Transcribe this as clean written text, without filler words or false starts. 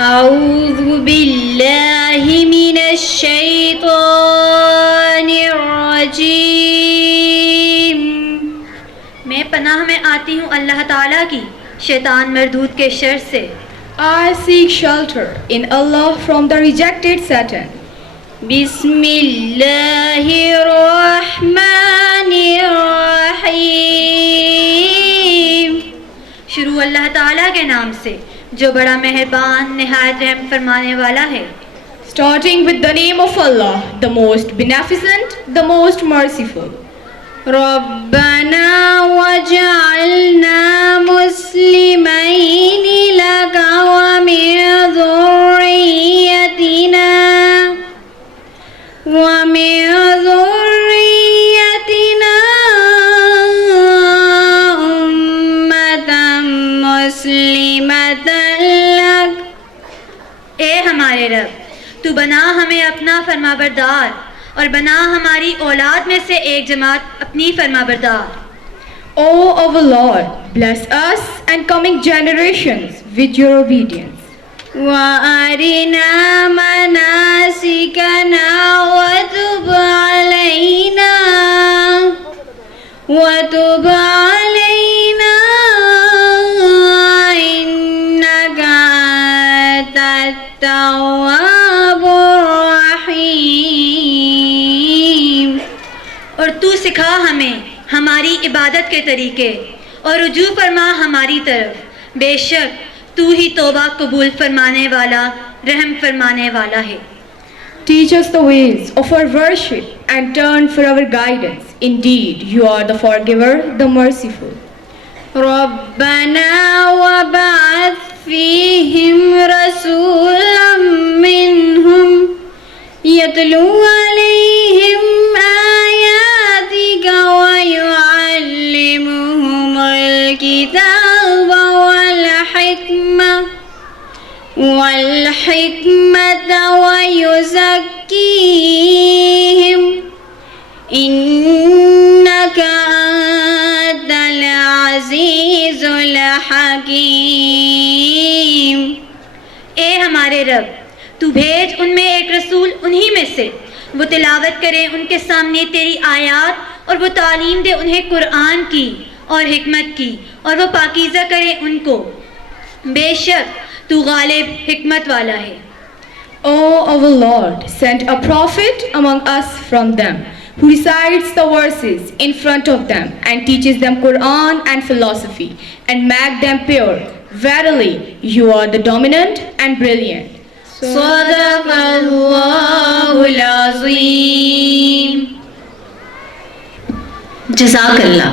अऊज़ु बिल्लाहि मिनश शैतानिर रजीम। मैं पनाह में आती हूँ अल्लाह ताला की शैतान मरदूद के शर से। I seek shelter in Allah from the rejected Satan. बिस्मिल्लाहिर्रहमानिर्रहीम। शुरू अल्लाह ताला के नाम से जो बड़ा मेहरबान निहायत रहम फरमाने वाला है। Starting with the name of Allah, the most beneficent, the most merciful. रब्बना वजअलना मुस्लिमैनि लका व मिन ज़ुर्रिय्यतिना उम्मतन मुस्लिमतन लक। ए हमारे रब, तू बना हमें अपना फरमाबरदार और बना हमारी औलाद में से एक जमात अपनी फरमाबरदार। O our Lord, bless us and coming generations with your obedience. वअरिना मनासिकना वतुब अलैना इन्नका अंतत तव्वाबुर रहीम। और तू सिखा हमें हमारी इबादत के तरीके और रुजू फरमा हमारी तरफ। बेशक तू ही तौबा कबूल फरमाने वाला रहम फरमाने वाला है। Teach us the ways of our worship and turn for our guidance. Indeed, you are the forgiver, the merciful. रब्बना वबअथ फीहिम Rasulan मिनहुम यतलू अलैहिम आयातिका व युअल्लिमुहुमुल किताब वल हिकमत व युज़क्कीहिम इन्नका अंतल अज़ीज़ुल हकीम। ए हमारे रब, तू भेज उनमें एक रसूल उन्हीं में से, वो तिलावत करे उनके सामने तेरी आयात और वो तालीम दे उन्हें कुरान की और हिकमत की और वो पाकीज़ा करे उनको। बेशक तू गालिब हिकमत वाला है। O our Lord, send a prophet among us from them, who recites the verses in front of them and teaches them Quran and philosophy and make them pure. Verily, you are the dominant and brilliant. सदक़ल्लाहुल अज़ीम। जज़ाकल्लाह।